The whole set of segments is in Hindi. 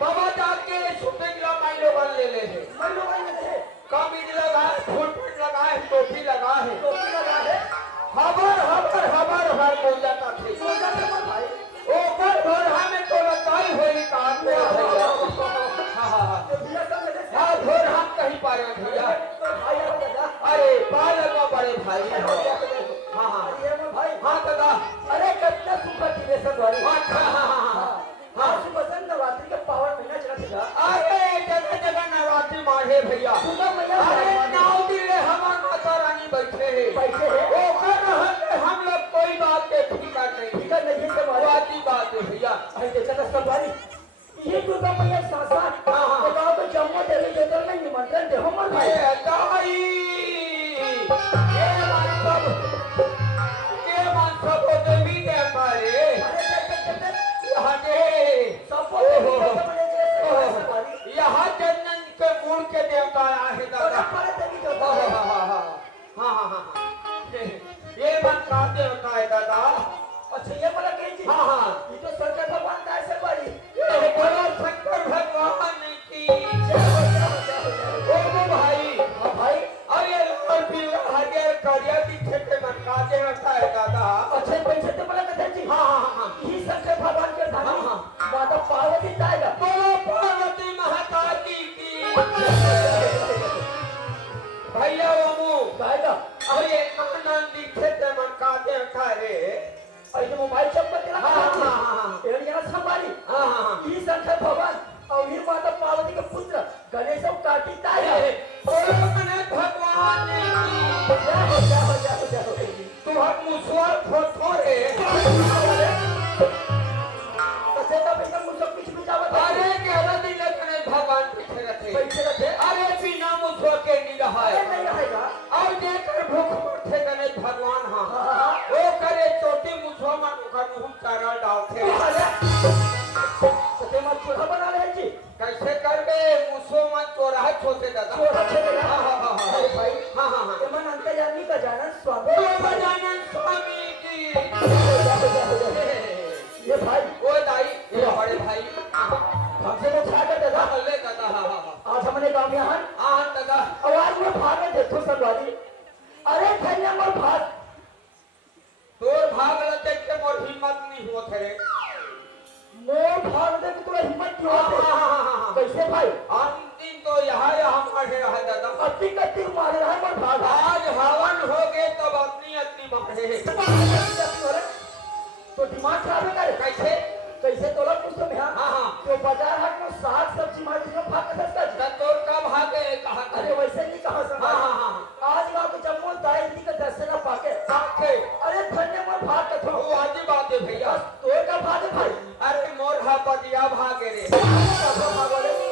बाबा मैया सासा तो गांव तो जम्मू देवी देवता में निमंत्रण दे हम भाई दाई ये मानसा को देवी दे पारे यहाँ के यहाँ जन्नन के मूल के देवता है दादा हाँ ये मन का देवता है दादा अच्छा ये बोला के जी हाँ ये तो शंकर भगवान का ऐसे बड़ी ये बोलो शंकर भगवान की ओ भाई भाई अरे लाल पीला हरियर करिया पीछे के मन का देवता है दादा अच्छे पैसे तो बोला कथे जी हाँ ये शंकर भगवान के धाम माता पार्वती जाएगा बोलो पार्वती महाकाली की भैया बाबू जाएगा अरे आनंद दीक्षित मन का देवता रे ऐसे मोबाइल चेक करके रखा हाँ एरिया संभाली हाँ ये शंकर भगवान और ये माता पार्वती के पुत्र गणेश और कार्तिक आए बोलो गणेश भगवान की जाओ तू हम मुसवार फोटो रे कैसे तो भैया मुझे कुछ भी जावत अरे केरा दिन गणेश भगवान पीछे रखे अरे बिना मुसवा के नहीं रहा है नहीं रहेगा और देकर भूख मरते गणेश भगवान हाँ वो करे छोटी मुसवा मन का मुंह चारा डालते सते मत चूल्हा बना ले जी कैसे करबे मुसवा मन चोरा छोटे दादा चूल्हा छेड़ेगा हाँ भाई हाँ ये मन अंतर्यामी का जाना स्वामी गजानन स्वामी की ये भाई ओ दाई ये बड़े भाई हमसे तो छा कर दादा ले दादा हाँ आज हमने गांव में आन दादा आवाज में भाग में देखो सरवारी अरे खैया मोर भाग तोर भाग लते के मोर हिम्मत नहीं होत रे मोर भाग देख तोरा हिम्मत क्यों होते कैसे भाई अंतिम तो यहाँ मारे रहा दादा अति कति मारे रहा मोर भाग आज हवन हो गए तब अपनी मारे तो दिमाग खराब है कैसे कैसे तोला कुछ तो ध्यान हाँ तो बाजार हाट में साग सब्जी मार दियो भाग के सस्ता तोर का भागे कहा अरे वैसे नहीं कहा सर हाँ आज गांव के जम्मू दाई जी का दर्शन पाके साखे अरे धन्य मोर भाग के थो वो आज बात है भैया तोर का भाग है भाई अरे मोर हा बदिया भागे रे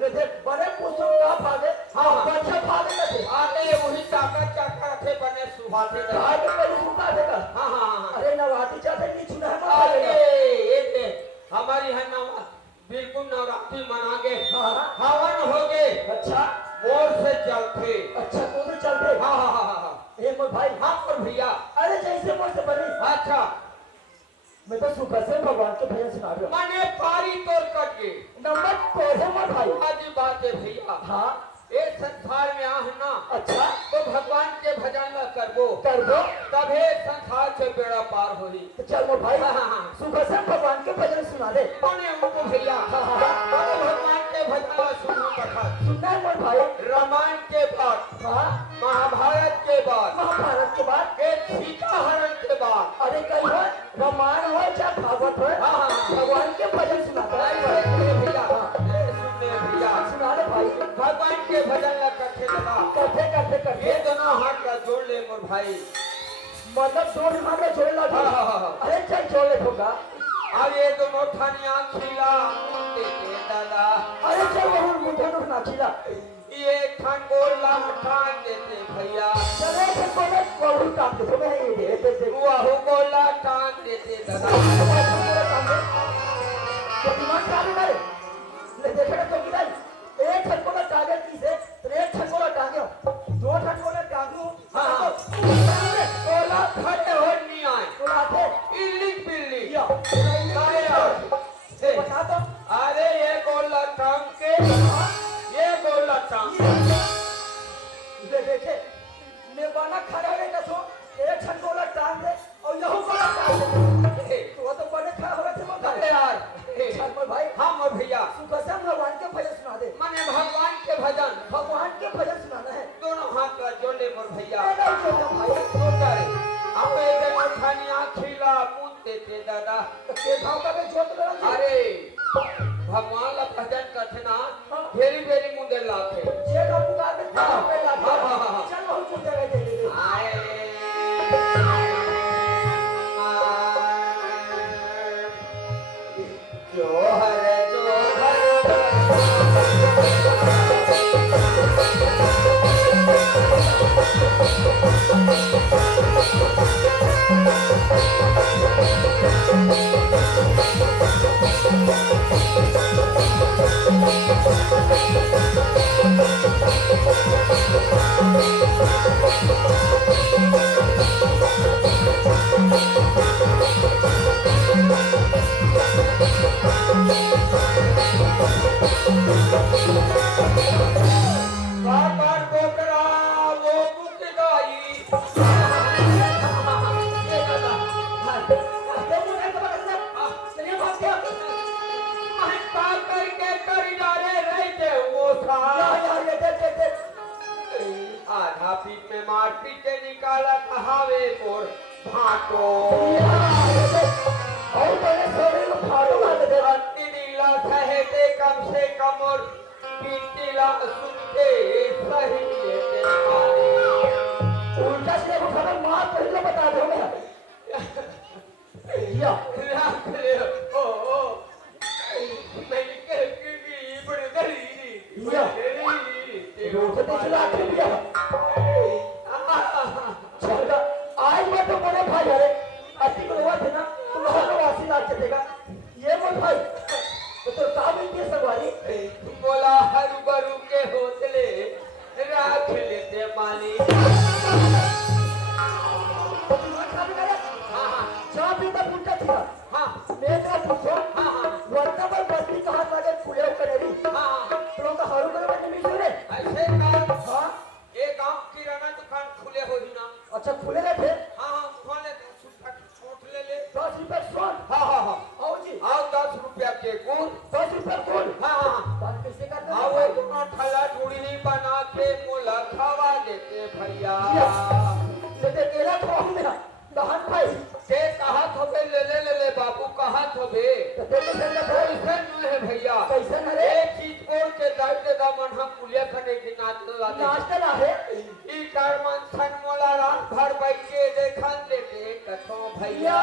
ने देख बड़े पुष्प का भागे हाँ बच्चा भागे नहीं अरे वही चाकर चाकर थे बने सुभाते भाग के पहले सुखा देगा हाँ अरे नवाती चाहते नहीं सुना है अरे ये हमारी है ना बिल्कुल नवरात्रि मनागे हवन हो गए अच्छा मोर से चलते अच्छा तो चलते हाँ ए मोर भाई हाँ पर भैया अरे जैसे मोर से बनी अच्छा मैं तो सुखा से भगवान के भजन सुना रहा हूँ मैंने पारी तोड़ कट के नंबर पौधे मोर भाई आज बात है भैया हाँ एक संसार में आहना अच्छा तो भगवान के भजन न करबो कर दो तबे संसार से बेड़ा पार होई तो चल मोर भाई हाँ सुखा से भगवान के भजन सुना दे कौने उनको भैया भगवान के भजन सुनो कथा सुनना है मोर भाई रामायण के बाद हाँ महाभारत के बाद महाभारत के बाद एक सीता हरण के बाद अरे कल हो रामायण हो चाहे भागवत हो हाँ भगवान के भजन सुनाता है भैया सुना दे भाई भगवान के भजन ला करते लगा करते करते करते ये दोनों हाथ का जोड़ ले मोर भाई मतलब जोड़ मार के जोड़ ला हाँ। अरे चल जोड़ ले होगा अब ये दोनों ठानिया खिला देते दादा अरे चल वो मुझे तो ना खिला ये खान गोला ठान देते भैया चले थे कोने कोलू काम दे मैं ये दे वो गोला ठान देते दादा तो दिमाग खराब है ले देखा तो कि नहीं एक छक्को में टांगे तीसे तो एक छक्को में टांगे दो छक्को में टांगू हाँ गोला खड़े हो नहीं आए तो आते इल्ली पिल्ली या बता तो अरे ये गोला टांग के ये गोला टांग ले देखे मैं गाना खड़ा है का तो एक छक्को में टांग दे और यहू गोला टांग दे तो तो बड़े खड़ा हो रहे थे अरे यार शर्मा भाई हाँ मोर भैया सुखसम भगवान के भजन सुना दे मैंने भगवान के भजन सुनाना है दोनों हाथ का जोड़ ले मोर भैया भाई तो करे अब एक दिन ठानिया खिला पूछ देते दादा के भाव का में जोत करा अरे भगवान ला भजन करते ना भेरी भेरी मुंडे लाते जे का पुकार में पे लाते हाँ। चल बहुत कुछ जगह दे आए जो हरे सुन के सही लेते माने। उल्टा सीधे को खबर मार पहले बता दो मैं या राख ले ओ मैं के बड़े गरी या रोज तो चला के दिया चल आज मैं तो बड़े भाई अरे अति को हुआ थे ना तुम हर वासी लाग चलेगा ये बोल भाई तो काम इनके सवारी बोला हर बरू के होतले राख लेते मानी। चाह पीता पूछा था हाँ मैं क्या पूछो हाँ वरना पर बस्ती कहाँ लगे खुले करेरी हाँ तुम तो हरू करे बने मिल रे ऐसे काम हाँ एक गांव किराना दुकान खुले हो ही ना। अच्छा खुले रहे थे हाँ खोल ले छोट ले ले 10 रुपए सोन हाँ आओ जी आओ 10 रुपया के गुड़ 10 रुपए फूल हाँ बात कैसे करते आओ दोनों ठला ढूढ़ी बना के मोला खावा देते भैया। लेते केला खाओ मेरा दहन भाई के कहा थोबे ले बाबू कहा थोबे तो कैसे कैसे न है भैया कैसे न रे एक चीज बोल के दाई दे दा मन हम पुलिया खने की नाच ला दे नाश्ता ला है ई कार मन सन मोला रात भर बैठ के देखन लेते कथो भैया।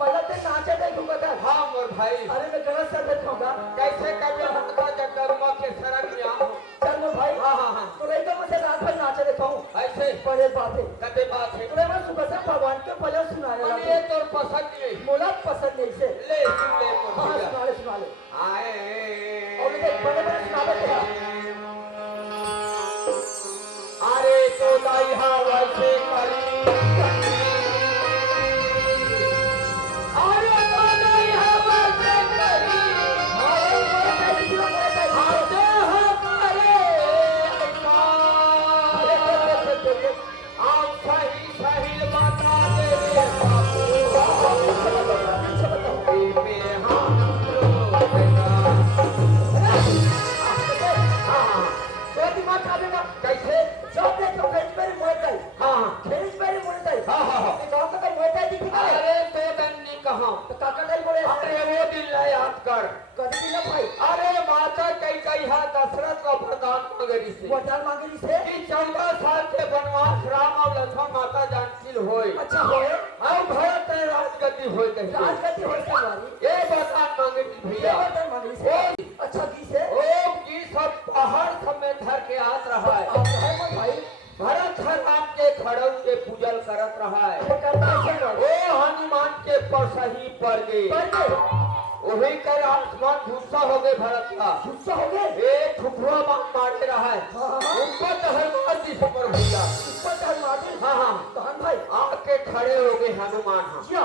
मतलब ते नाचे देखो बता हाँ मोर भाई अरे मैं गलत से देखूंगा कैसे कभी हमका जगदम्बा के सरक में आओ। चल मैं भाई हाँ तो रही तो मुझे रात भर नाचे दिखाऊं ऐसे बड़े बातें कते बात है तुम्हें मैं सुबह से भगवान के भजन सुनाने मन लगा ये तोर पसंद नहीं मोला पसंद नहीं से ले सुन ले मोर हाँ भैया सुना ले आए और मुझे बड़े सुना दे अरे तो दाई हवा से करी अरे तो दाई हवा से करी आते हमारे आप सही सही बता दे रे बाबू में हम दिमाग खा देगा कैसे जब देखो खेजबेरी मोड़ता है हाँ खेजबेरी मोड़ता है हाँ गांव का कोई मोड़ता है दिखी नहीं अरे तो दन्नी कहाँ तो काका नहीं बोले अरे वो दिन ला याद कर कभी भी ना भाई अरे माता कई हा दशरथ का वरदान मगरी से वरदान मांगे से कि 14 साल के वनवास राम और लक्ष्मण माता जानकी होए अच्छा होए अब भरत ने राजगति होए कही राजगति होए सवारी ये वरदान मांगे भैया वरदान मांगे से अच्छा जी से ओ की सब पहाड़ सब में धर के आत रहा है आप है मत भाई भरत हर राम के खड़ऊ के पूजल करत रहा है ये करता है ओ हनुमान के परसही पर गए पर के वही कर आसमान गुस्सा हो गए भरत का गुस्सा हो गए एक ठुकरा मारे रहा है ऊपर दहर मार दी पर भैया ऊपर चढ़ मार दी हाँ कहां भाई आके खड़े हो गए हनुमान हाँ क्या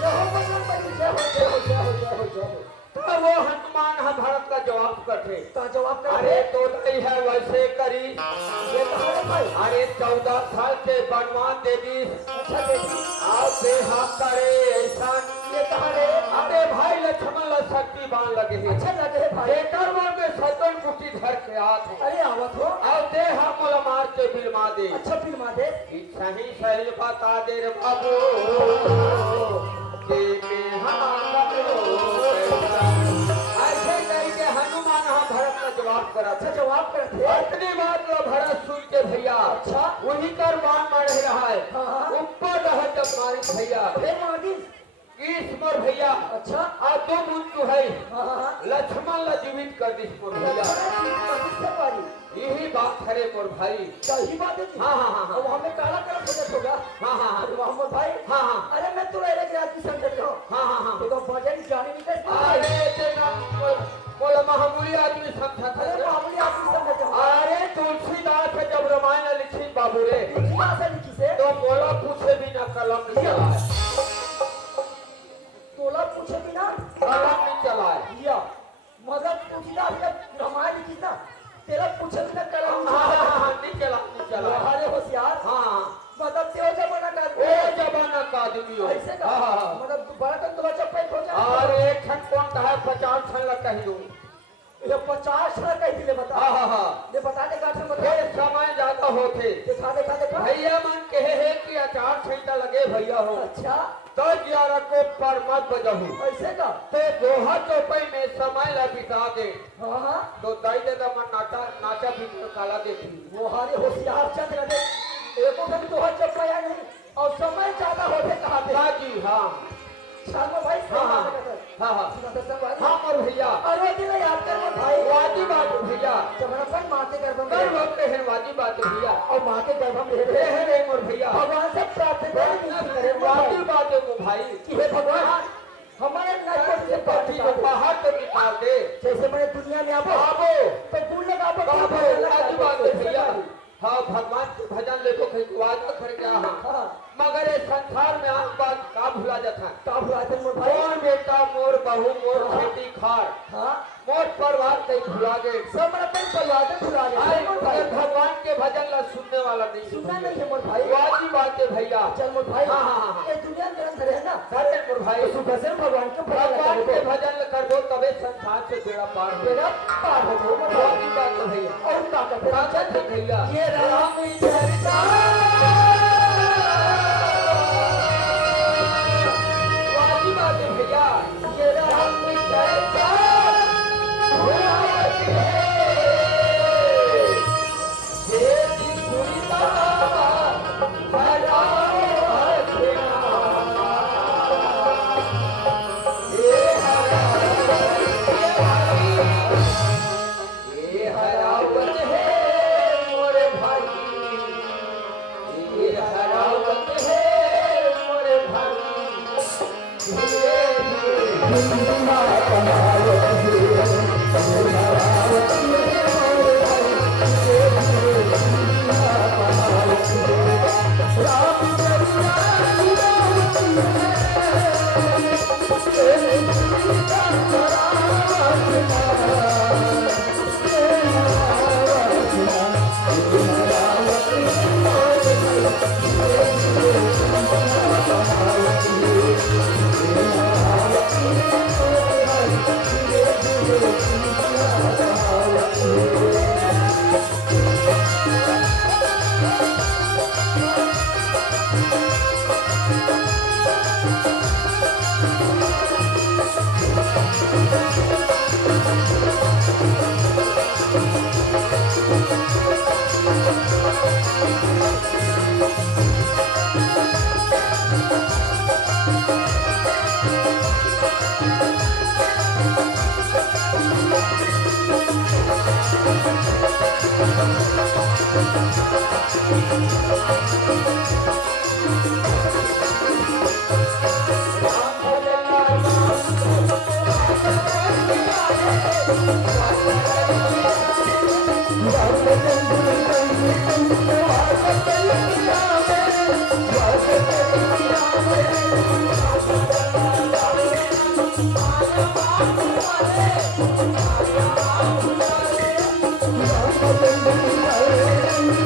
जय हो बजरंग बली जय हो जय हो जय हो जय हो जय हो तो वो हनुमान हम भारत का जवाब करते का जवाब कर अरे तो नहीं है वैसे करी ये कहां है भाई अरे 14 साल के बनवान दे दी अच्छा देखी आप बेहा करे ऐसा ये कहां है अरे भाई लक्ष्मण ला शक्ति बाण लगे हैं अच्छा लगे है भाई जेकर में सतन कुटी धर के आत हो अरे आवत हो और दे हम मोला मार के बिलमा दे अच्छा फिर मादे सही सही बता दे रे बाबू के में हम ऐसे कही के हनुमान हम भरत का जवाब करा अच्छा जवाब करते इतनी बात लो भरत सुन के भैया अच्छा वही कर बाण मार रहा है हाँ ऊपर रह जब मारे भैया फिर मांगी ईश्वर भैया अच्छा आ दो मुंतु है हाँ लक्ष्मण ला जीवित कर दी मोर भैया सवारी यही बात करे मोर भाई सही बात है जी हाँ हाँ हाँ अब हमें काला काला प्रोजेक्ट होगा हाँ हाँ हाँ मोहम्मद भाई हाँ हाँ अरे मैं तो रह गया की समझ रहा हूँ हाँ हाँ हाँ देखो भजन जाने नहीं कैसे अरे तेरा बोला महामूली आदमी समझा था अरे मामूली आपकी समझ रहा हूँ अरे तुलसीदास है जब रामायण लिखी बाबू रे तुलसीदास है लिखी से तो बोला पूछे बिना कलम नहीं चलाए तोला पूछे बिना कलम नहीं चलाए या मगर तुलसीदास जब रामायण लिखी ना तेरा पूछे बिना कलम नहीं चला अरे होशियार हाँ मतलब तेरा जमाना का ओ जमाना का आदमी हो ऐसे का मतलब बड़ा तो दो चप्पल हो जाए और एक क्षण कौन कहा 50 क्षण लग कही दूँ ये 50 साल कह दिले बता ये बताने का था ये समय ज्यादा होते दिखा देखा देखा भैया मन कहे है कि अचार छींटा लगे भैया हो अच्छा 10 11 को पर मत बजहू ऐसे का तो दोहा चौपाई में समय ला बिता दे हाँ हाँ तो दाई दे मन नाचा भी काला देखी वो हारे होशियार चंद्र दे एको कभी तो हर जब पाया नहीं और समय ज्यादा होते कहा थे हाँ जी हाँ शाम भाई हाँ हाँ हाँ हाँ हाँ और भैया अरे दिन याद कर मत भाई वाजी बात है भैया जब अपन माँ के गर्भ कर में वक्त है वाजी बात है भैया और माँ के गर्भ में हे रहे हे रे मोर भैया भगवान से प्रार्थना विनती करे वाजी बात है वो भाई कि हे भगवान हमारे नजर से पार्टी को बाहर तो निकाल दे जैसे मैंने दुनिया में आबो बाबो तो भूल लगा बाबो वाजी बात है भैया हाँ भगवान के भजन लेको कहीं वादा करके हाँ मगर ये संसार में आम बात का भुला जाता है का भुला जाता मोर भाई मोर बेटा मोर बहू मोर खेती खार हाँ मोर परिवार कहीं भुला गए सब अपन परिवार में भुला अरे गए भाई भगवान के भजन ला सुनने वाला नहीं सुनना नहीं है मोर भाई वाजी बात है भैया चल मोर भाई हाँ, हाँ, हाँ। ये दुनिया में अंदर है ना अरे मोर भाई सुबह से भगवान के भगवान के भजन कर दो तबे संसार से बेड़ा पार हो बेड़ा पार हो जाओ मोर भाई वाजी बात है भैया और का करते ताकत है भैया ये राम चरिता वाजी बात है भैया ये राम चरिता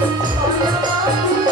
Thank you.